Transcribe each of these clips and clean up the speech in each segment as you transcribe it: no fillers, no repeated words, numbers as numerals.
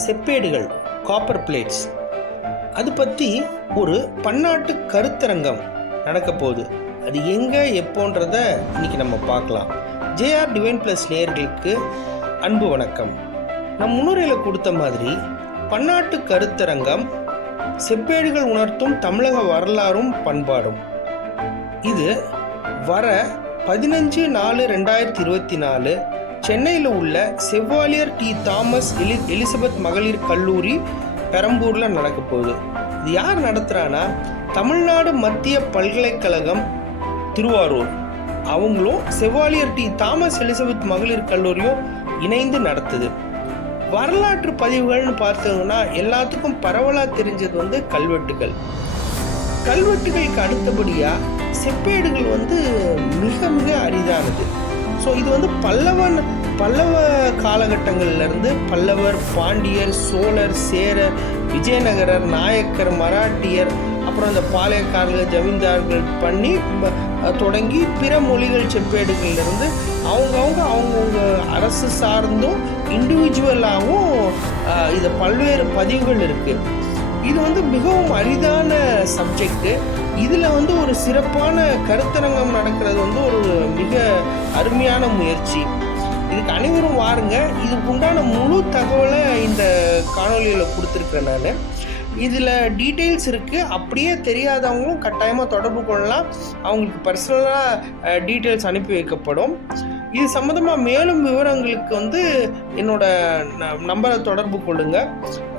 செப்பேடுகள், copper plates, அது பற்றி ஒரு பன்னாட்டு கருத்தரங்கம் நடக்க போகுது. அது எங்கே எப்போன்றத இன்னைக்கு நம்ம பார்க்கலாம். ஜேஆர் டிவைன் ப்ளஸ் நேயர்களுக்கு அன்பு வணக்கம். நம் முன்னுரையில் கொடுத்த மாதிரி பன்னாட்டு கருத்தரங்கம் செப்பேடுகள் உணர்த்தும் தமிழக வரலாறும் பண்பாடும், இது வர 15/4/2024 சென்னையில் உள்ள செவாலியர் டி தாமஸ் எலிசபெத் மகளிர் கல்லூரி பெரம்பூரில் நடக்க போகுது. இது யார் நடத்துகிறான்னா, தமிழ்நாடு மத்திய பல்கலைக்கழகம் திருவாரூர், அவங்களும் செவாலியர் டி தாமஸ் எலிசபெத் மகளிர் கல்லூரியும் இணைந்து நடத்துது. வரலாற்று பதிவுகள்னு பார்த்தோம்னா எல்லாத்துக்கும் பரவலாக தெரிஞ்சது கல்வெட்டுகள். கல்வெட்டுகளுக்கு அடுத்தபடியாக செப்பேடுகள் மிக மிக அரிதானது. ஸோ இது பல்லவ காலகட்டங்கள்லேருந்து பல்லவர், பாண்டியர், சோழர், சேரர், விஜயநகரர், நாயக்கர், மராட்டியர், அப்புறம் இந்த பாளையக்காரர்கள், ஜமீன்தார்கள் பண்ணி தொடங்கி பிற மொழிகள் செப்பேடுகள்லேருந்து அவங்கவுங்க அரசு சார்ந்தும் இண்டிவிஜுவலாகவும் இது பல்வேறு பதிவுகள் இருக்குது. இது மிகவும் அரிதான சப்ஜெக்டு. இதில் ஒரு சிறப்பான கருத்தரங்கம் நடக்கிறது ஒரு மிக அருமையான முயற்சி. இதுக்கு அனைவரும் வாருங்க. இதுக்கு உண்டான முழு தகவலை இந்த காணொலியில் கொடுத்துருக்கேன் நான். இதில் டீட்டெயில்ஸ் இருக்குது. அப்படியே தெரியாதவங்களும் கட்டாயமாக தொடர்பு கொள்ளலாம். அவங்களுக்கு பர்சனலாக டீட்டெயில்ஸ் அனுப்பி வைக்கப்படும். இது சம்மந்தமாக மேலும் விவரங்களுக்கு என்னோட நம்பரை தொடர்பு கொள்ளுங்க.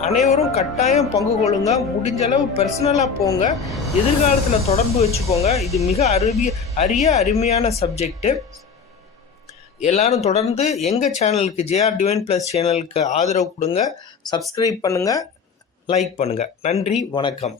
அனைவரும் கட்டாயம் பங்கு கொள்ளுங்க. முடிஞ்ச அளவு பர்சனலாக போங்க. எதிர்காலத்தில் தொடர்பு வச்சுக்கோங்க. இது மிக அருமையான சப்ஜெக்டு. எல்லாரும் தொடர்ந்து எங்கள் சேனலுக்கு, ஜேஆர் டிவைன் ப்ளஸ் சேனலுக்கு ஆதரவு கொடுங்க. சப்ஸ்கிரைப் பண்ணுங்கள், லைக் பண்ணுங்கள். நன்றி, வணக்கம்.